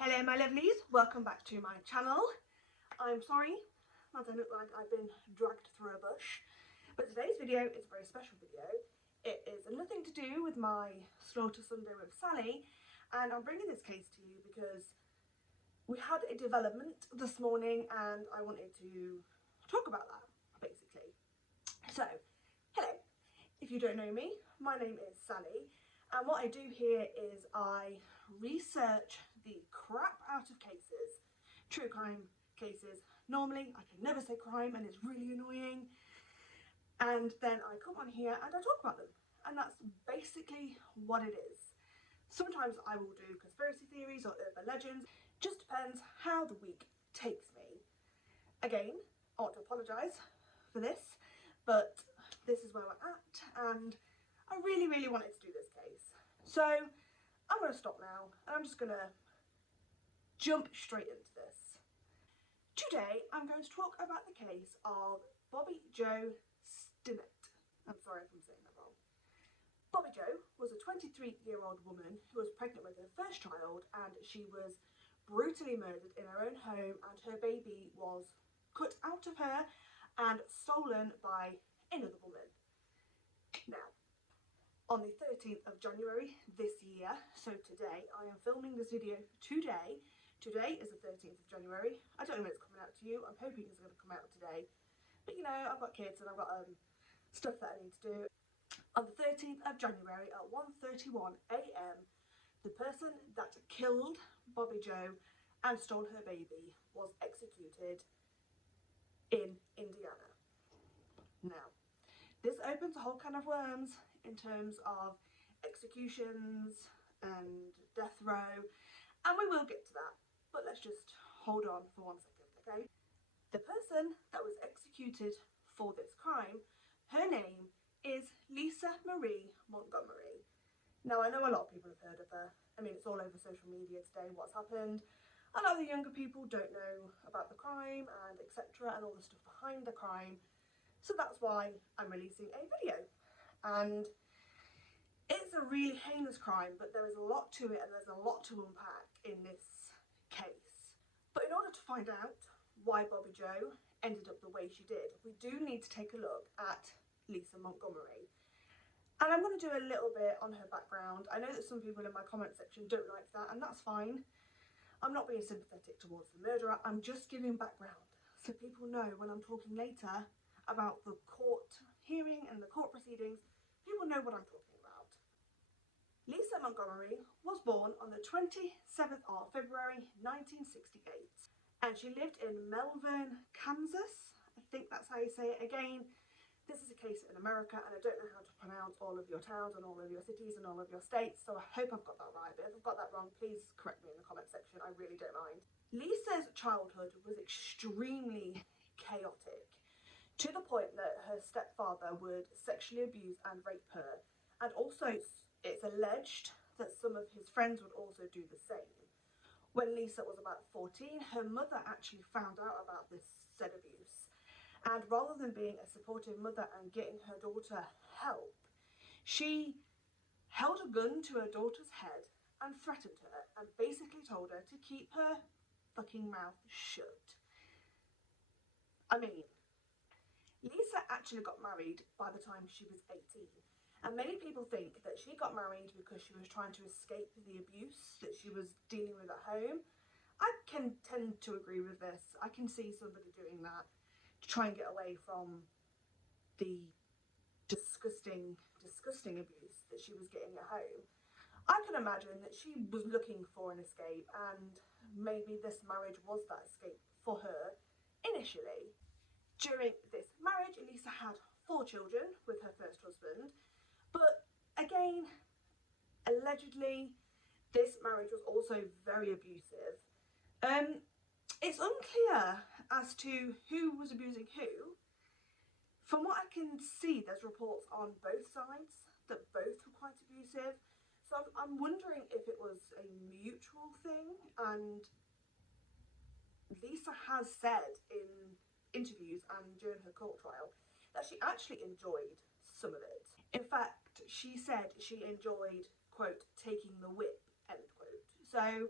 Hello my lovelies, welcome back to my channel. I'm sorry that I look like I've been dragged through a bush, but today's video is a very special video. It is nothing to do with my Slaughter Sunday with Sally, and I'm bringing this case to you because we had a development this morning and I wanted to talk about that basically. So, hello, if you don't know me, my name is Sally, and what I do here is I research the crap out of cases, true crime cases. Normally I can never say crime and it's really annoying, and then I come on here and I talk about them, and that's basically what it is. Sometimes I will do conspiracy theories or urban legends, just depends how the week takes me. Again, I want to apologise for this, but this is where we're at and I really wanted to do this case. So I'm going to stop now and I'm just going to jump straight into this. Today I'm going to talk about the case of Bobbie Jo Stinnett. I'm sorry if I'm saying that wrong. Bobbie Jo was a 23-year-old woman who was pregnant with her first child, and she was brutally murdered in her own home, and her baby was cut out of her and stolen by another woman. Now, on the 13th of January this year, so today, I am filming this video today. Today is the 13th of January. I don't know when it's coming out to you. I'm hoping it's going to come out today. But you know, I've got kids and I've got stuff that I need to do. On the 13th of January at 1:31 AM, the person that killed Bobbie Jo and stole her baby was executed in Indiana. Now, this opens a whole can of worms in terms of executions and death row, and we will get to that, but let's just hold on for 1 second, okay? The person that was executed for this crime, her name is Lisa Montgomery. Now, I know a lot of people have heard of her. I mean, it's all over social media today what's happened. A lot of the younger people don't know about the crime and etc. and all the stuff behind the crime. So that's why I'm releasing a video. And it's a really heinous crime, but there is a lot to it and there's a lot to unpack in this case. But in order to find out why Bobbie Jo ended up the way she did, we do need to take a look at Lisa Montgomery. And I'm going to do a little bit on her background. I know that some people in my comment section don't like that, and that's fine. I'm not being sympathetic towards the murderer, I'm just giving background so people know when I'm talking later about the court hearing and the court proceedings, people know what I'm talking about. Lisa Montgomery was born on the 27th of February 1968, and she lived in Melbourne, Kansas. I think that's how you say it. Again, this is a case in America and I don't know how to pronounce all of your towns and all of your cities and all of your states, so I hope I've got that right, but if I've got that wrong, please correct me in the comment section, I really don't mind. Lisa's childhood was extremely chaotic, to the point that her stepfather would sexually abuse and rape her, and also it's alleged that some of his friends would also do the same. When Lisa was about 14, her mother actually found out about this said abuse, and rather than being a supportive mother and getting her daughter help, she held a gun to her daughter's head and threatened her and basically told her to keep her fucking mouth shut. I mean, Lisa actually got married by the time she was 18, and many people think that she got married because she was trying to escape the abuse that she was dealing with at home. I can tend to agree with this. I can see somebody doing that to try and get away from the disgusting abuse that she was getting at home. I can imagine that she was looking for an escape, and maybe this marriage was that escape for her initially. During this marriage, Lisa had 4 children with her first husband, but again, allegedly, this marriage was also very abusive. It's unclear as to who was abusing who. From what I can see, there's reports on both sides that both were quite abusive. So I'm wondering if it was a mutual thing, and Lisa has said in interviews and during her court trial that she actually enjoyed some of it. In fact, she said she enjoyed, quote, taking the whip, end quote. So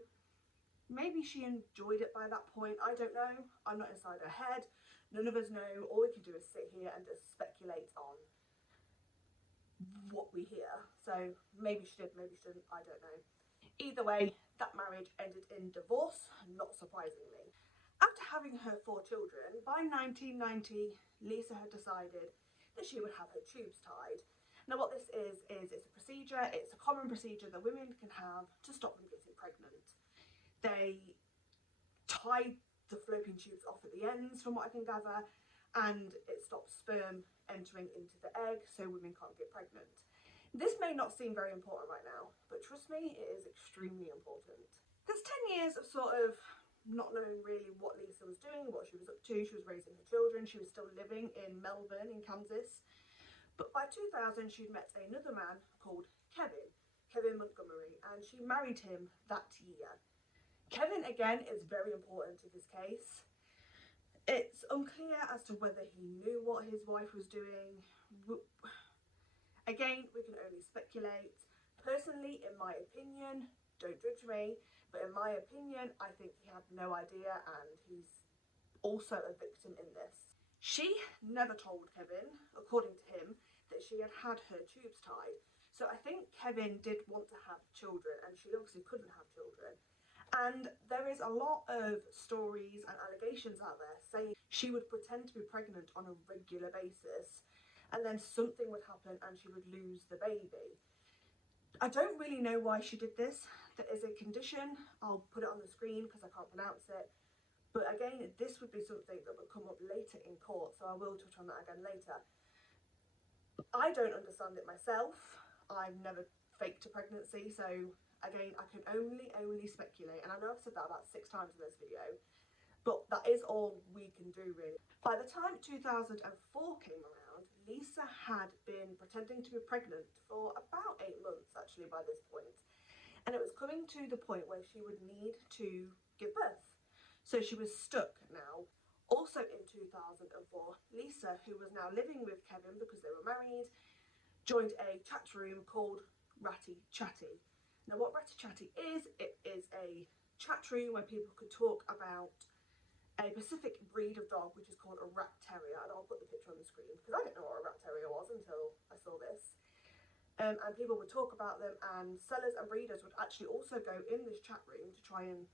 Maybe she enjoyed it by that point, I don't know. I'm not inside her head. None of us know. All we can do is sit here and just speculate on what we hear. So maybe she did, maybe she didn't, I don't know. Either way, that marriage ended in divorce, not surprisingly. After having her 4 children, by 1990, Lisa had decided that she would have her tubes tied. Now what this is it's a procedure, it's a common procedure that women can have to stop them getting pregnant. They tie the fallopian tubes off at the ends, from what I can gather, and it stops sperm entering into the egg so women can't get pregnant. This may not seem very important right now, but trust me, it is extremely important. There's 10 years of sort of not knowing really what Lisa was doing, what she was up to. She was raising her children, she was still living in Melbourne in Kansas. But by 2000 she'd met another man called Kevin Montgomery, and she married him that year. Kevin again is very important to this case. It's unclear as to whether he knew what his wife was doing. Again, we can only speculate. Personally, in my opinion, don't judge me, but in my opinion, I think he had no idea, and he's also a victim in this. She never told Kevin, according to him, that she had had her tubes tied. So I think Kevin did want to have children, and she obviously couldn't have children. And there is a lot of stories and allegations out there saying she would pretend to be pregnant on a regular basis, and then something would happen and she would lose the baby. I don't really know why she did this. There is a condition, I'll put it on the screen because I can't pronounce it, but again, this would be something that would come up later in court, so I will touch on that again later. I don't understand it myself. I've never faked a pregnancy, so again, I can only speculate, and I know I've said that about 6 times in this video, but that is all we can do really. By the time 2004 came around, Lisa had been pretending to be pregnant for about 8 months actually by this point, and it was coming to the point where she would need to give birth. So she was stuck now. Also in 2004, Lisa, who was now living with Kevin because they were married, joined a chat room called Ratty Chatty. Now what Ratty Chatty is, it is a chat room where people could talk about a specific breed of dog which is called a rat terrier, and I'll put the picture on the screen because I didn't know what a rat terrier was until I saw this. And people would talk about them, and sellers and breeders would actually also go in this chat room to try and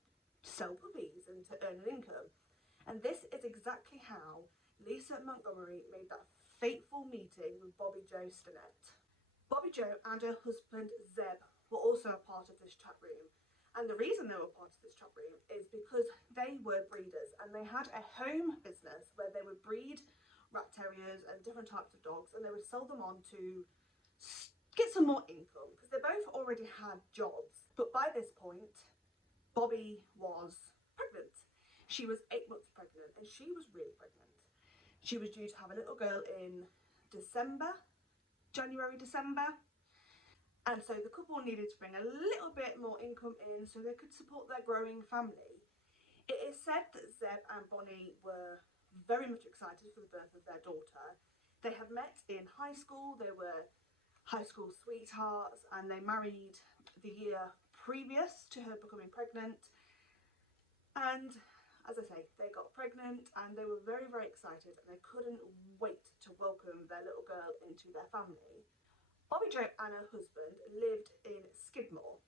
sell puppies and to earn an income. And this is exactly how Lisa Montgomery made that fateful meeting with Bobbie Jo Stinnett. Bobbie Jo and her husband Zeb were also a part of this chat room, and the reason they were part of this chat room is because they were breeders and they had a home business where they would breed rat terriers and different types of dogs, and they would sell them on to get some more income because they both already had jobs. But by this point, Bobbie was pregnant. She was 8 months pregnant, and she was really pregnant. She was due to have a little girl in January, December. And so the couple needed to bring a little bit more income in so they could support their growing family. It is said that Zeb and Bonnie were very much excited for the birth of their daughter. They had met in high school, they were high school sweethearts, and they married the year previous to her becoming pregnant. And as I say, they got pregnant and they were very, very excited, and they couldn't wait to welcome their little girl into their family. Bobbie Jo and her husband lived in Skidmore,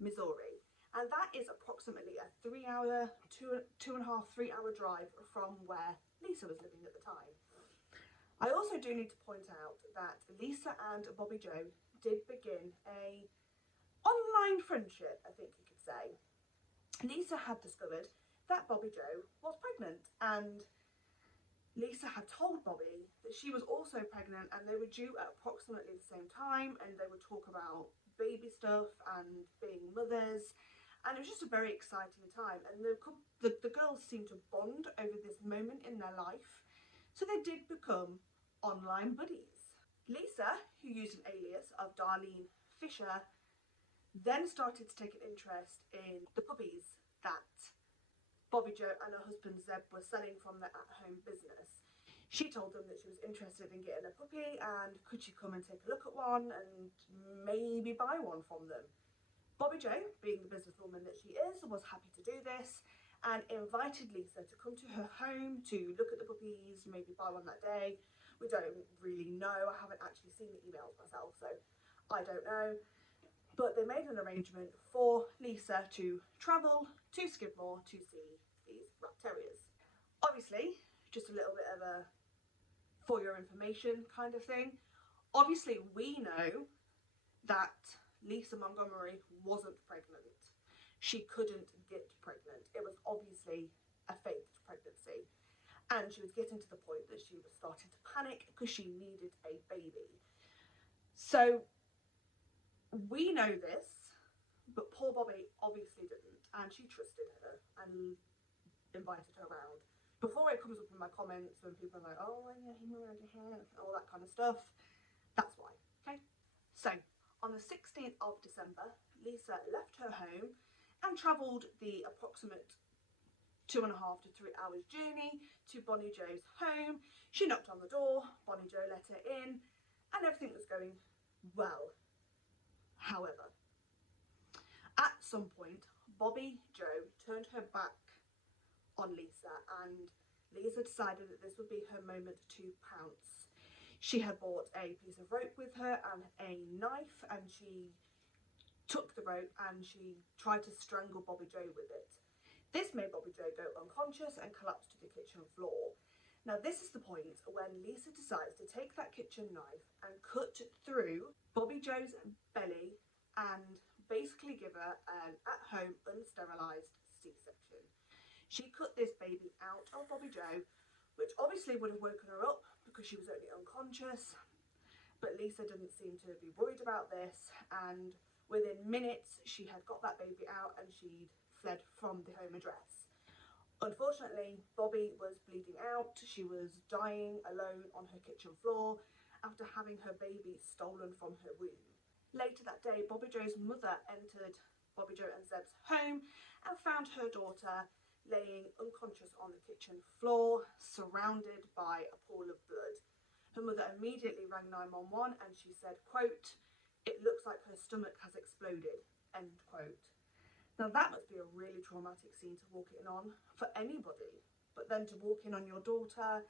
Missouri, and that is approximately a 3 hour, 2.5, 3 hour drive from where Lisa was living at the time. I also do need to point out that Lisa and Bobbie Jo did begin a online friendship, I think you could say. Lisa had discovered that Bobbie Jo was pregnant, and Lisa had told Bobbie that she was also pregnant, and they were due at approximately the same time, and they would talk about baby stuff and being mothers, and it was just a very exciting time, and the girls seemed to bond over this moment in their life, so they did become online buddies. Lisa, who used an alias of Darlene Fisher, then started to take an interest in the puppies that Bobbie Jo and her husband Zeb were selling from their at-home business. She told them that she was interested in getting a puppy and could she come and take a look at one and maybe buy one from them. Bobbie Jo, being the businesswoman that she is, was happy to do this and invited Lisa to come to her home to look at the puppies, maybe buy one that day. We don't really know. I haven't actually seen the emails myself, so I don't know. But they made an arrangement for Lisa to travel to Skidmore to see these rat terriers. Obviously, just a little bit of a for your information kind of thing. Obviously, we know that Lisa Montgomery wasn't pregnant. She couldn't get pregnant. It was obviously a faked pregnancy. And she was getting to the point that she was starting to panic because she needed a baby. So we know this, but poor Bobbie obviously didn't, and she trusted her and invited her around. Before it comes up in my comments when people are like, oh yeah, he murdered her, and all that kind of stuff, that's why, okay? So, on the 16th of December, Lisa left her home and travelled the approximate 2.5 to 3 hours journey to Bobbie Jo's home. She knocked on the door, Bobbie Jo let her in, and everything was going well. However, at some point, Bobbie Jo turned her back on Lisa, and Lisa decided that this would be her moment to pounce. She had bought a piece of rope with her and a knife, and she took the rope and she tried to strangle Bobbie Jo with it. This made Bobbie Jo go unconscious and collapse to the kitchen floor. Now this is the point when Lisa decides to take that kitchen knife and cut through Bobbie Jo's belly and basically give her an at-home unsterilised C-section. She cut this baby out of Bobbie Jo, which obviously would have woken her up because she was only unconscious, but Lisa didn't seem to be worried about this, and within minutes she had got that baby out and she'd fled from the home address. Unfortunately, Bobbie was bleeding out. She was dying alone on her kitchen floor after having her baby stolen from her womb. Later that day, Bobbie Jo's mother entered Bobbie Jo and Zeb's home and found her daughter laying unconscious on the kitchen floor, surrounded by a pool of blood. Her mother immediately rang 911 and she said, quote, "It looks like her stomach has exploded," end quote. Now that must be a really traumatic scene to walk in on for anybody, but then to walk in on your daughter,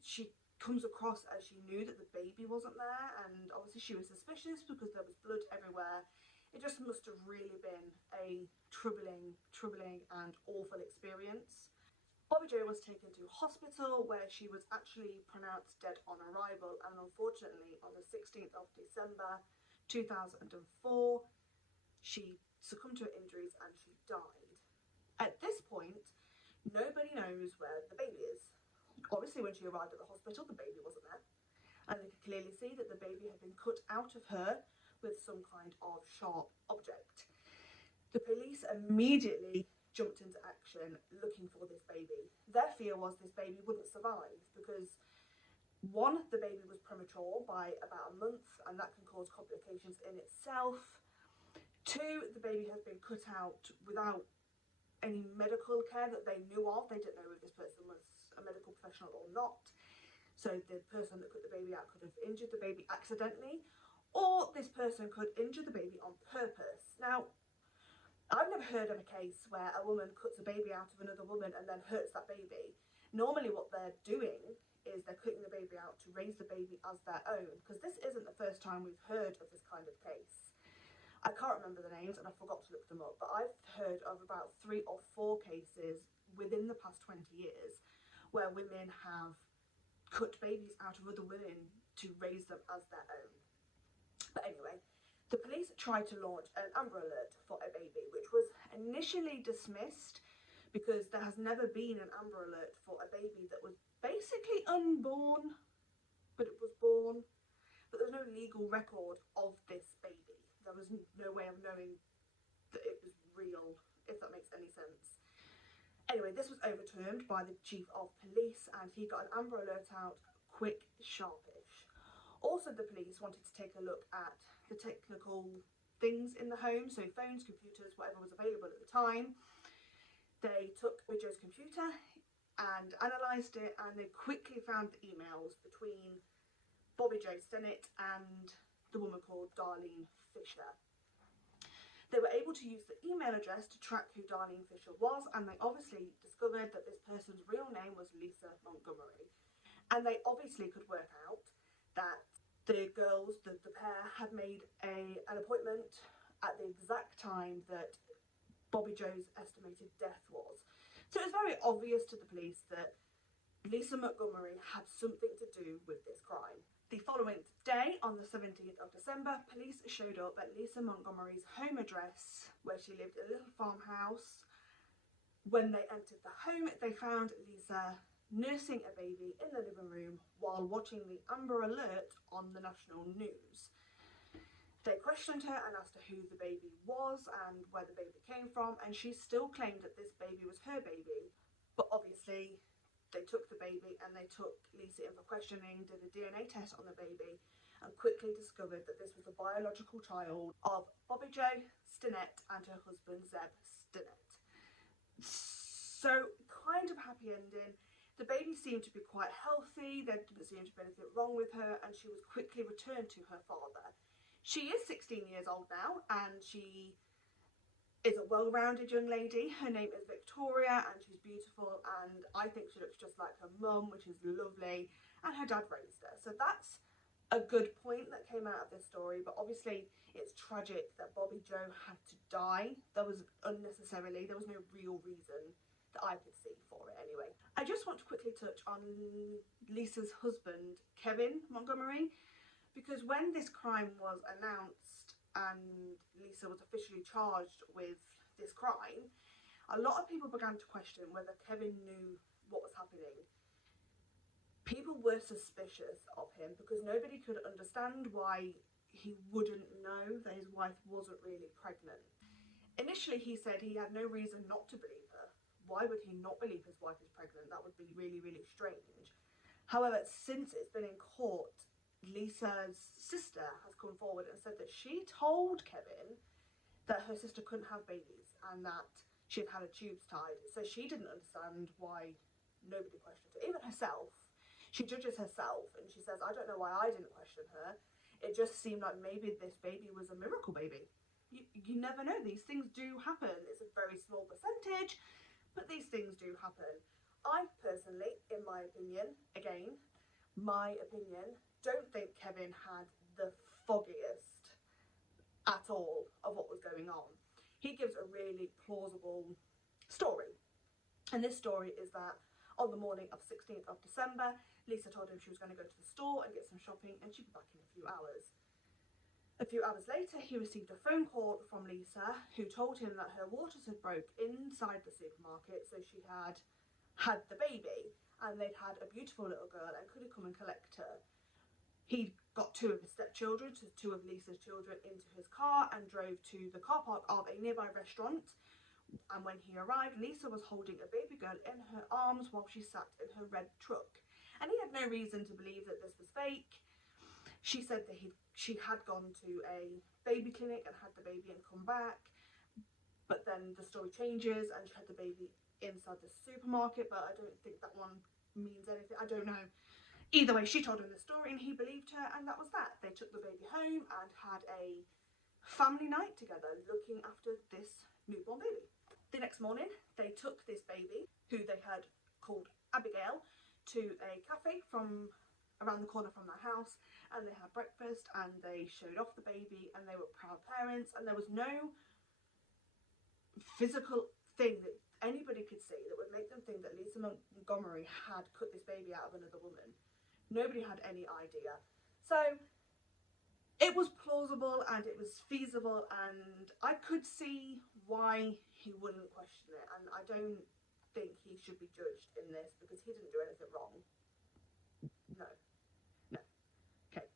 she comes across as she knew that the baby wasn't there, and obviously she was suspicious because there was blood everywhere. It just must have really been a troubling and awful experience. Bobbie Jo was taken to hospital where she was actually pronounced dead on arrival, and unfortunately on the 16th of December 2004 she succumbed to her injuries and she died. At this point, nobody knows where the baby is. Obviously when she arrived at the hospital, the baby wasn't there, and they could clearly see that the baby had been cut out of her with some kind of sharp object. The police immediately jumped into action looking for this baby. Their fear was this baby wouldn't survive because, one, the baby was premature by about a month and that can cause complications in itself. Two, the baby has been cut out without any medical care that they knew of. They didn't know if this person was a medical professional or not. So the person that cut the baby out could have injured the baby accidentally, or this person could injure the baby on purpose. Now, I've never heard of a case where a woman cuts a baby out of another woman and then hurts that baby. Normally what they're doing is they're cutting the baby out to raise the baby as their own, because this isn't the first time we've heard of this kind of case. I can't remember the names and I forgot to look them up, but I've heard of about 3 or 4 cases within the past 20 years where women have cut babies out of other women to raise them as their own. But anyway, the police tried to launch an Amber Alert for a baby, which was initially dismissed because there has never been an Amber Alert for a baby that was basically unborn, but it was born. But there was no legal record of this baby. There was no way of knowing that it was real, if that makes any sense. Anyway, this was overturned by the chief of police and he got an Amber Alert out quick, sharpish. Also, the police wanted to take a look at the technical things in the home, so phones, computers, whatever was available at the time. They took Bobbie Jo's computer and analysed it, and they quickly found the emails between Bobbie Jo Stinnett and the woman called Darlene Fisher. They were able to use the email address to track who Darlene Fisher was, and they obviously discovered that this person's real name was Lisa Montgomery. And they obviously could work out that the girls, the pair, had made an appointment at the exact time that Bobbie Jo's estimated death was. So it was very obvious to the police that Lisa Montgomery had something to do with this crime. The following day, on the 17th of December, police showed up at Lisa Montgomery's home address, where she lived in a little farmhouse. When they entered the home, they found Lisa nursing a baby in the living room while watching the Amber Alert on the national news. They questioned her and asked her who the baby was and where the baby came from, and she still claimed that this baby was her baby. But obviously, they took the baby and they took Lisa in for questioning, did a DNA test on the baby, and quickly discovered that this was a biological child of Bobbie Jo Stinnett and her husband Zeb Stinnett. So, kind of happy ending. The baby seemed to be quite healthy, there didn't seem to be anything wrong with her, and she was quickly returned to her father. She is 16 years old now, and she is a well-rounded young lady. Her name is Victoria, and she's beautiful, and I think she looks just like her mum, which is lovely, and her dad raised her. So that's a good point that came out of this story, but obviously it's tragic that Bobbie Jo had to die. There was no real reason that I could see for it anyway. I just want to quickly touch on Lisa's husband, Kevin Montgomery, because when this crime was announced and Lisa was officially charged with this crime, a lot of people began to question whether Kevin knew what was happening. People were suspicious of him because nobody could understand why he wouldn't know that his wife wasn't really pregnant. Initially, he said he had no reason not to believe her. Why would he not believe his wife is pregnant? That would be really, really strange. However, since it's been in court, Lisa's sister has come forward and said that she told Kevin that her sister couldn't have babies and that she'd had her tubes tied. So she didn't understand why nobody questioned her. Even herself. She judges herself and she says, I don't know why I didn't question her. It just seemed like maybe this baby was a miracle baby. You never know. These things do happen. It's a very small percentage, but these things do happen. I personally, in my opinion, again, my opinion, don't think Kevin had the foggiest at all of what was going on. He gives a really plausible story, and this story is that on the morning of 16th of December, Lisa told him she was going to go to the store and get some shopping and she'd be back in a few hours. A few hours later, he received a phone call from Lisa, who told him that her waters had broke inside the supermarket, so she had the baby, and they'd had a beautiful little girl and could he come and collect her. He got two of his stepchildren, two of Lisa's children, into his car and drove to the car park of a nearby restaurant. And when he arrived, Lisa was holding a baby girl in her arms while she sat in her red truck. And he had no reason to believe that this was fake. She said that she had gone to a baby clinic and had the baby and come back. But then the story changes and she had the baby inside the supermarket, but I don't think that one means anything. I don't know. Either way, she told him the story and he believed her, and that was that. They took the baby home and had a family night together looking after this newborn baby. The next morning, they took this baby, who they had called Abigail, to a cafe from around the corner from their house, and they had breakfast and they showed off the baby and they were proud parents, and there was no physical thing that anybody could see that would make them think that Lisa Montgomery had cut this baby out of another woman. Nobody had any idea. So it was plausible and it was feasible, and I could see why he wouldn't question it, and I don't think he should be judged in this because he didn't do anything wrong. No. Okay.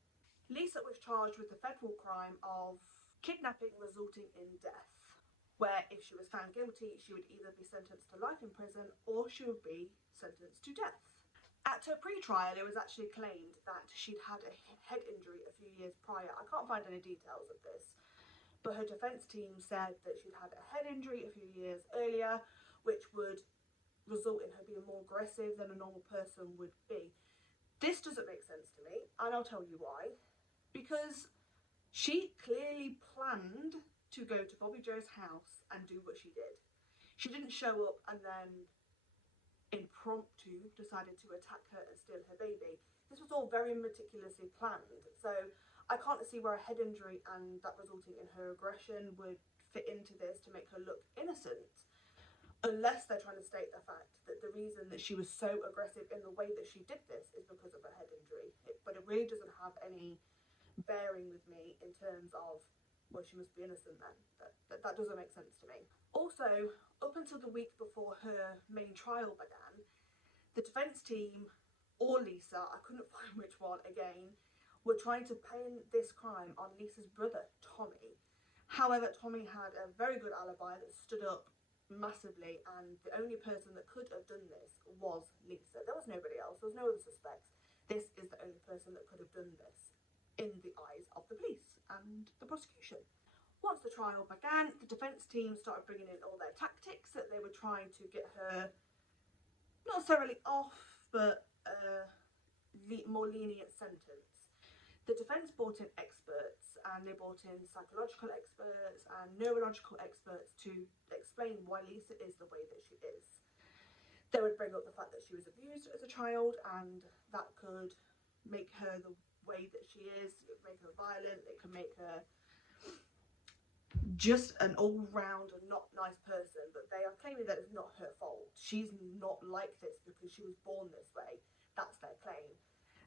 Lisa was charged with the federal crime of kidnapping resulting in death, where if she was found guilty, she would either be sentenced to life in prison or she would be sentenced to death. At her pre-trial, it was actually claimed that she'd had a head injury a few years prior. I can't find any details of this, but her defence team said that she'd had a head injury a few years earlier, which would result in her being more aggressive than a normal person would be. This doesn't make sense to me, and I'll tell you why. Because she clearly planned to go to Bobbie Jo's house and do what she did. She didn't show up and then impromptu decided to attack her and steal her baby. This was all very meticulously planned, so I can't see where a head injury and that resulting in her aggression would fit into this to make her look innocent, unless they're trying to state the fact that the reason that she was so aggressive in the way that she did this is because of her head injury. But it really doesn't have any bearing with me in terms of, well, she must be innocent then. That doesn't make sense to me. Also, up until the week before her main trial began, the defence team, or Lisa, I couldn't find which one again, were trying to pin this crime on Lisa's brother, Tommy. However, Tommy had a very good alibi that stood up massively, and the only person that could have done this was Lisa. There was nobody else, there was no other suspects. This is the only person that could have done this in the eyes of the police and the prosecution. Once the trial began, the defence team started bringing in all their tactics that they were trying to get her not necessarily off, but more lenient sentence. The defence brought in experts, and they brought in psychological experts and neurological experts to explain why Lisa is the way that she is. They would bring up the fact that she was abused as a child, and that could make her the way that she is. It could make her violent, it could make her just an all-round not nice person, but they are claiming that it's not her fault. She's not like this because she was born this way. That's their claim.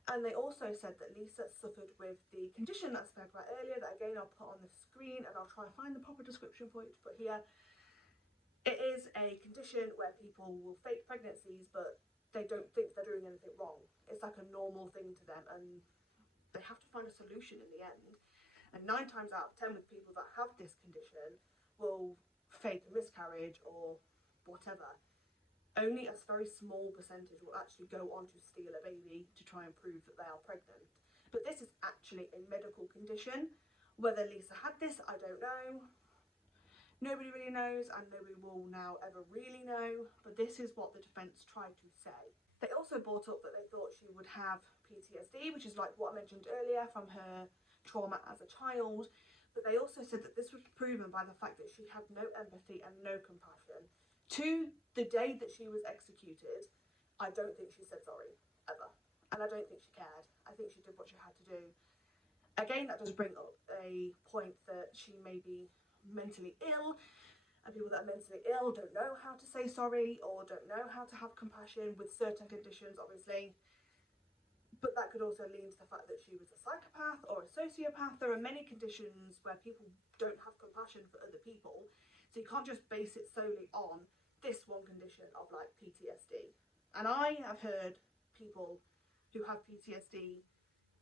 And they also said that Lisa suffered with the condition that I spoke about earlier, that again I'll put on the screen and I'll try and find the proper description for you to put here. It is a condition where people will fake pregnancies, but they don't think they're doing anything wrong. It's like a normal thing to them, and they have to find a solution in the end. And 9 times out of 10 with people that have this condition will fake a miscarriage or whatever. Only a very small percentage will actually go on to steal a baby to try and prove that they are pregnant. But this is actually a medical condition. Whether Lisa had this, I don't know. Nobody really knows, and nobody will now ever really know, but this is what the defence tried to say. They also brought up that they thought she would have PTSD, which is like what I mentioned earlier from her trauma as a child, but they also said that this was proven by the fact that she had no empathy and no compassion. To the day that she was executed, I don't think she said sorry, ever. And I don't think she cared. I think she did what she had to do. Again, that does bring up a point that she may be mentally ill, and people that are mentally ill don't know how to say sorry or don't know how to have compassion with certain conditions, obviously. But that could also lean to the fact that she was a psychopath or a sociopath. There are many conditions where people don't have compassion for other people, so you can't just base it solely on this one condition of like PTSD. And I have heard people who have PTSD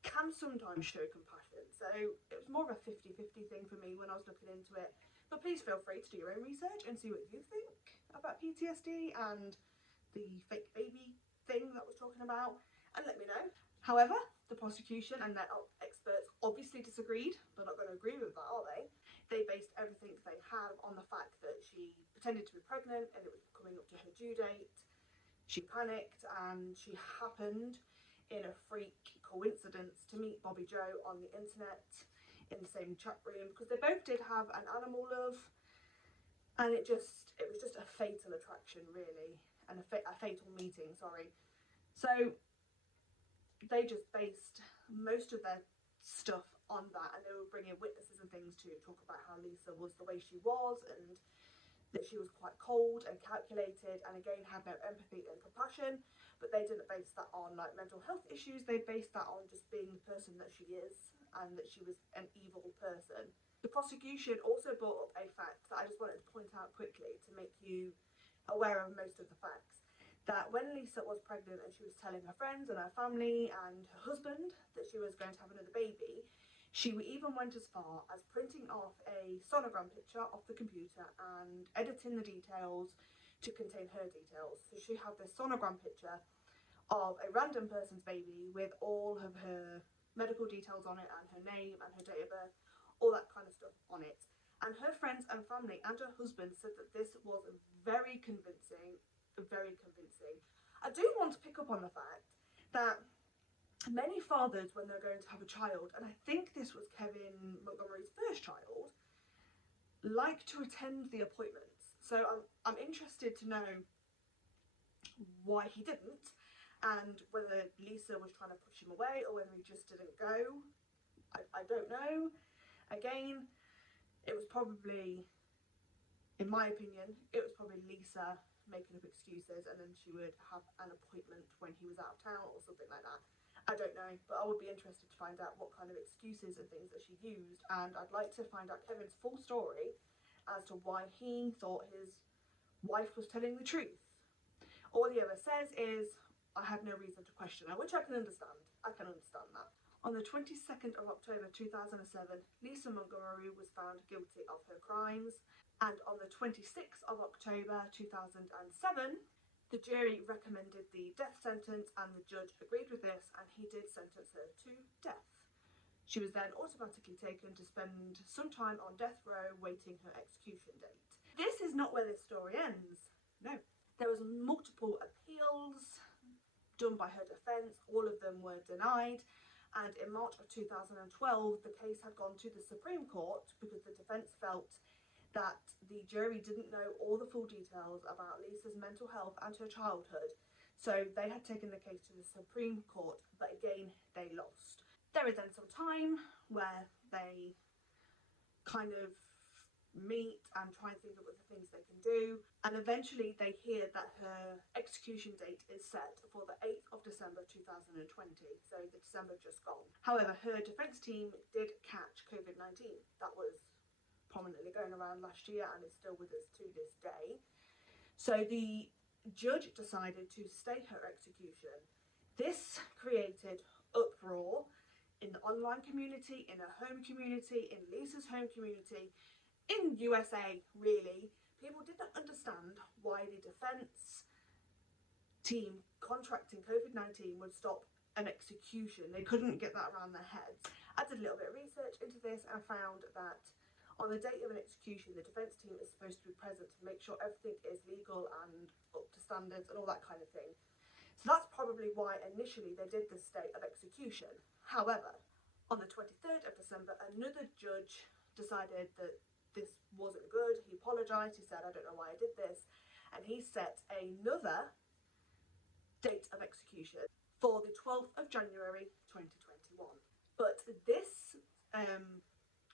can sometimes show compassion, so it was more of a 50-50 thing for me when I was looking into it. But please feel free to do your own research and see what you think about PTSD and the fake baby thing that I was talking about, and let me know. However, the prosecution and their experts obviously disagreed. They're not going to agree with that, are they? They based everything they have on the fact that she pretended to be pregnant and it was coming up to her due date. She panicked and she happened in a freak coincidence to meet Bobbie Jo on the internet in the same chat room, because they both did have an animal love, and it was just a fatal attraction really, and a fatal meeting, sorry. So they just based most of their stuff on that, and they were bringing witnesses and things to talk about how Lisa was the way she was, and that she was quite cold and calculated, and again had no empathy and compassion. But they didn't base that on like mental health issues. They based that on just being the person that she is, and that she was an evil person. The prosecution also brought up a fact that I just wanted to point out quickly to make you aware of most of the facts. That when Lisa was pregnant and she was telling her friends and her family and her husband that she was going to have another baby, she even went as far as printing off a sonogram picture off the computer and editing the details to contain her details. So she had this sonogram picture of a random person's baby with all of her medical details on it, and her name and her date of birth, all that kind of stuff on it. And her friends and family and her husband said that this was very convincing, very convincing. I do want to pick up on the fact that many fathers, when they're going to have a child, and I think this was Kevin Montgomery's first child, like to attend the appointments. So I'm interested to know why he didn't, and whether Lisa was trying to push him away or whether he just didn't go. I don't know. Again, it was probably, in my opinion, it was probably Lisa making up excuses, and then she would have an appointment when he was out of town or something like that. I don't know, but I would be interested to find out what kind of excuses and things that she used, and I'd like to find out Kevin's full story as to why he thought his wife was telling the truth. All he ever says is, I had no reason to question her, which I can understand. I can understand that. On the 22nd of October 2007, Lisa Montgomery was found guilty of her crimes, and on the 26th of October 2007, the jury recommended the death sentence, and the judge agreed with this, and he did sentence her to death. She was then automatically taken to spend some time on death row waiting her execution date. This is not where this story ends. No. There was multiple appeals done by her defence. All of them were denied, and in March of 2012 the case had gone to the Supreme Court because the defence felt that the jury didn't know all the full details about Lisa's mental health and her childhood, so they had taken the case to the Supreme Court, but again they lost. There is then some time where they kind of meet and try and think of other things they can do, and eventually they hear that her execution date is set for the 8th of December 2020, so the December just gone. However, her defence team did catch COVID-19. That was prominently going around last year and is still with us to this day. So the judge decided to stay her execution. This created uproar in the online community, in her home community, in Lisa's home community, in USA really. People didn't understand why the defence team contracting COVID-19 would stop an execution. They couldn't get that around their heads. I did a little bit of research into this and found that on the date of an execution, the defence team is supposed to be present to make sure everything is legal and up to standards and all that kind of thing. So that's probably why initially they did the stay of execution. However, on the 23rd of December, another judge decided that this wasn't good. He apologised. He said, I don't know why I did this. And he set another date of execution for the 12th of January 2021. But this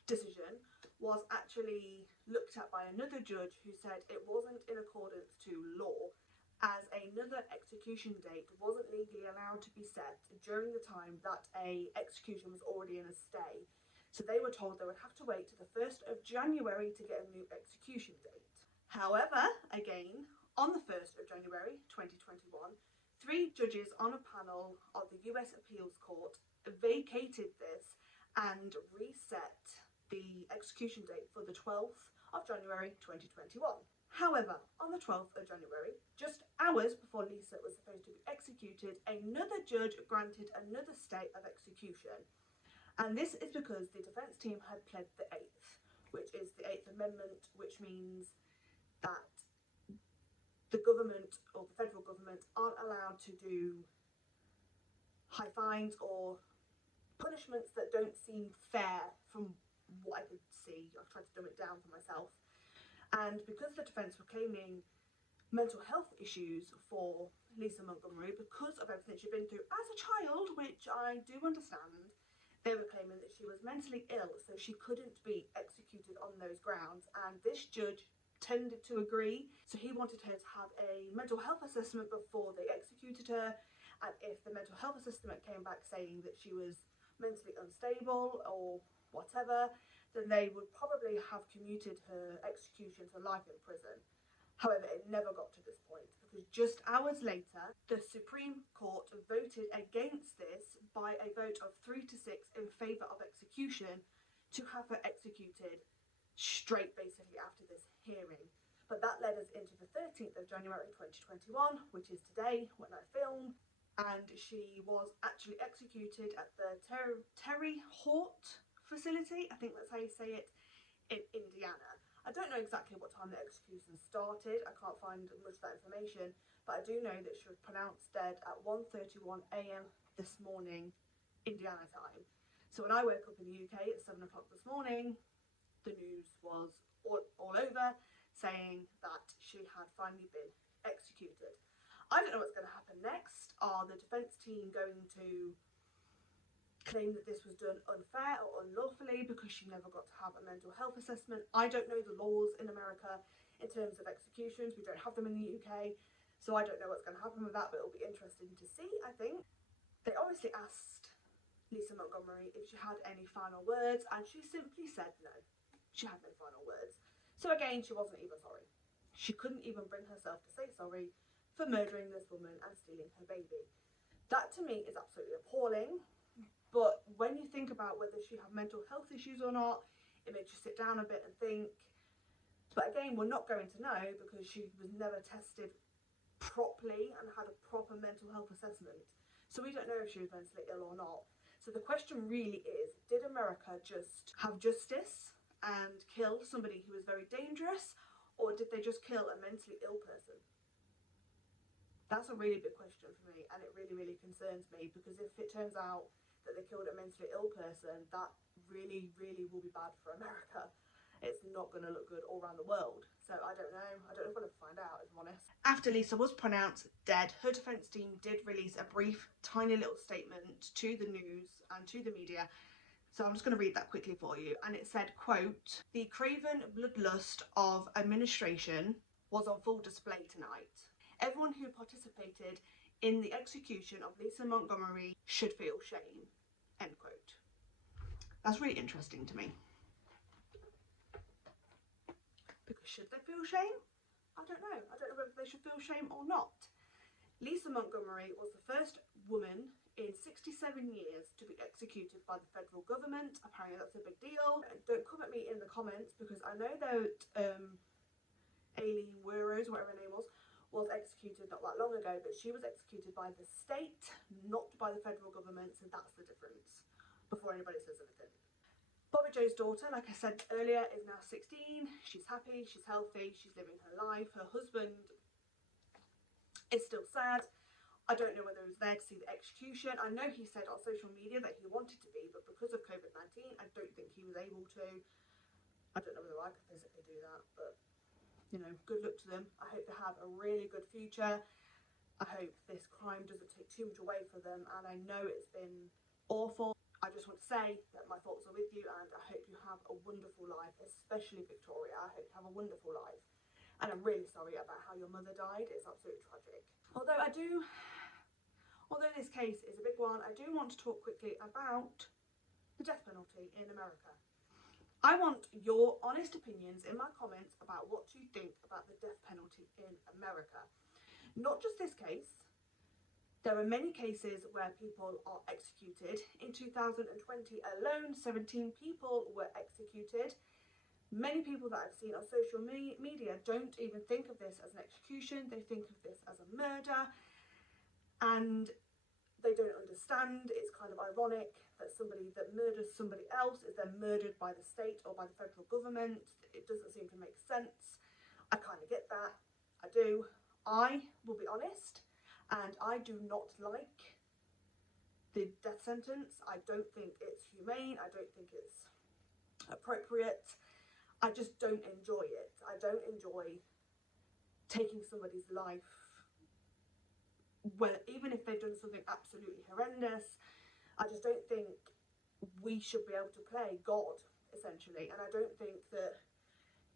decision was actually looked at by another judge who said it wasn't in accordance to law, as another execution date wasn't legally allowed to be set during the time that a execution was already in a stay. So they were told they would have to wait to the 1st of January to get a new execution date. However, again, on the 1st of January 2021, 3 judges on a panel of the US Appeals Court vacated this and reset the execution date for the 12th of January 2021. However, on the 12th of January, just hours before Lisa was supposed to be executed, another judge granted another stay of execution. And this is because the defence team had pled the 8th, which is the 8th Amendment, which means that the government or the federal government aren't allowed to do high fines or punishments that don't seem fair from what I could see. I've tried to dumb it down for myself. And because the defence were claiming mental health issues for Lisa Montgomery because of everything she'd been through as a child, which I do understand, they were claiming that she was mentally ill, so she couldn't be executed on those grounds. And this judge tended to agree, so he wanted her to have a mental health assessment before they executed her, and if the mental health assessment came back saying that she was mentally unstable or whatever, then they would probably have commuted her execution to life in prison. However, it never got to this point because just hours later, the Supreme Court voted against this by a vote of 3 to 6 in favour of execution, to have her executed straight basically after this hearing. But that led us into the 13th of January 2021, which is today when I film, and she was actually executed at the Terre Haute facility, I think that's how you say it, in Indiana. I don't know exactly what time the execution started. I can't find much of that information, but I do know that she was pronounced dead at 1:31 AM this morning, Indiana time. So when I woke up in the UK at 7 o'clock this morning, the news was all over, saying that she had finally been executed. I don't know what's going to happen next. Are the defence team going to claim that this was done unfair or unlawfully because she never got to have a mental health assessment? I don't know the laws in America in terms of executions. We don't have them in the UK, so I don't know what's going to happen with that, but it'll be interesting to see, I think. They obviously asked Lisa Montgomery if she had any final words, and she simply said no. She had no final words. So again, she wasn't even sorry. She couldn't even bring herself to say sorry for murdering this woman and stealing her baby. That to me is absolutely appalling. But when you think about whether she had mental health issues or not, it makes you sit down a bit and think. But again, we're not going to know because she was never tested properly and had a proper mental health assessment. So we don't know if she was mentally ill or not. So the question really is, did America just have justice and kill somebody who was very dangerous, or did they just kill a mentally ill person? That's a really big question for me, and it really, really concerns me, because if it turns out that they killed a mentally ill person, that really, really will be bad for America. It's not going to look good all around the world. So I don't know. I don't know if we'll ever find out, if I'm honest. After Lisa was pronounced dead, her defence team did release a brief, tiny little statement to the news and to the media. So I'm just going to read that quickly for you. And it said, quote, "The craven bloodlust of administration was on full display tonight. Everyone who participated in the execution of Lisa Montgomery should feel shame." End quote. That's really interesting to me. Because should they feel shame? I don't know. I don't know whether they should feel shame or not. Lisa Montgomery was the first woman in 67 years to be executed by the federal government. Apparently that's a big deal. Don't come at me in the comments, because I know that Aileen Wuornos, whatever her name was executed not that long ago, but she was executed by the state, not by the federal government, so that's the difference, before anybody says anything. Bobbie Jo's daughter, like I said earlier, is now 16. She's happy, she's healthy, she's living her life. Her husband is still sad. I don't know whether he was there to see the execution. I know he said on social media that he wanted to be, but because of COVID-19, I don't think he was able to. I don't know whether I could physically do that, but, you know, good luck to them. I hope they have a really good future. I hope this crime doesn't take too much away from them, and I know it's been awful. I just want to say that my thoughts are with you, and I hope you have a wonderful life, especially Victoria. I hope you have a wonderful life. And I'm really sorry about how your mother died. It's absolutely tragic. Although this case is a big one, I do want to talk quickly about the death penalty in America. I want your honest opinions in my comments about what you think about the death penalty in America. Not just this case. There are many cases where people are executed. In 2020 alone, 17 people were executed. Many people that I've seen on social media don't even think of this as an execution. They think of this as a murder, and they don't understand. It's kind of ironic that somebody that murders somebody else is then murdered by the state or by the federal government. It doesn't seem to make sense. I kind of get that. I do. I will be honest, and I do not like the death sentence. I don't think it's humane. I don't think it's appropriate. I just don't enjoy it. I don't enjoy taking somebody's life, well, even if they've done something absolutely horrendous. I just don't think we should be able to play God, essentially. And I don't think that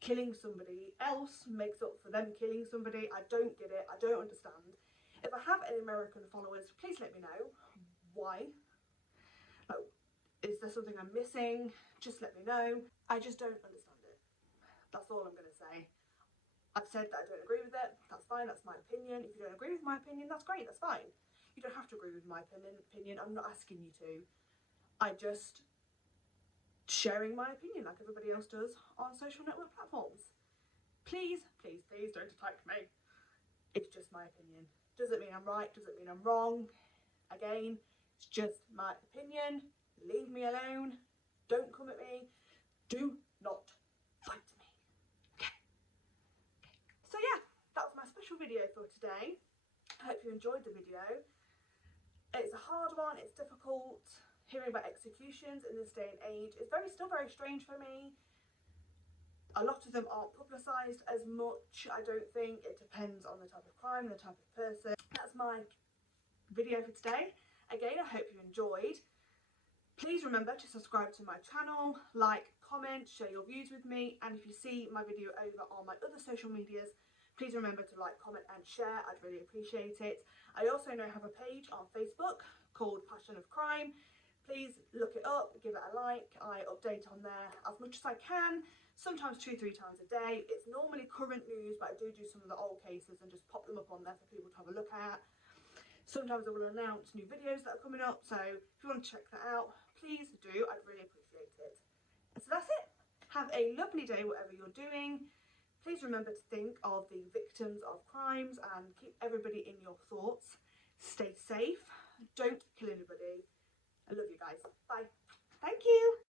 killing somebody else makes up for them killing somebody. I don't get it. I don't understand. If I have any American followers, please let me know why. Is there something I'm missing? Just let me know. I just don't understand it. That's all I'm going to say. I've said that I don't agree with it. That's fine. That's my opinion. If you don't agree with my opinion, that's great. That's fine. You don't have to agree with my opinion. I'm not asking you to. I'm just sharing my opinion like everybody else does on social network platforms. Please, please, please don't attack me. It's just my opinion. Doesn't mean I'm right. Doesn't mean I'm wrong. Again, it's just my opinion. Leave me alone. Don't come at me. Do not fight me. Okay. So yeah, that was my special video for today. I hope you enjoyed the video. It's a hard one. It's difficult. Hearing about executions in this day and age is still very strange for me. A lot of them aren't publicised as much, I don't think. It depends on the type of crime, the type of person. That's my video for today. Again, I hope you enjoyed. Please remember to subscribe to my channel, like, comment, share your views with me, and if you see my video over on my other social medias, please remember to like, comment and share. I'd really appreciate it. I also now have a page on Facebook called Passion of Crime. Please look it up, give it a like. I update on there as much as I can, sometimes 2-3 times a day. It's normally current news, but I do some of the old cases and just pop them up on there for people to have a look at. Sometimes I will announce new videos that are coming up, so if you want to check that out, please do. I'd really appreciate it. So that's it. Have a lovely day, whatever you're doing. Please remember to think of the victims of crimes and keep everybody in your thoughts. Stay safe. Don't kill anybody. I love you guys. Bye. Thank you.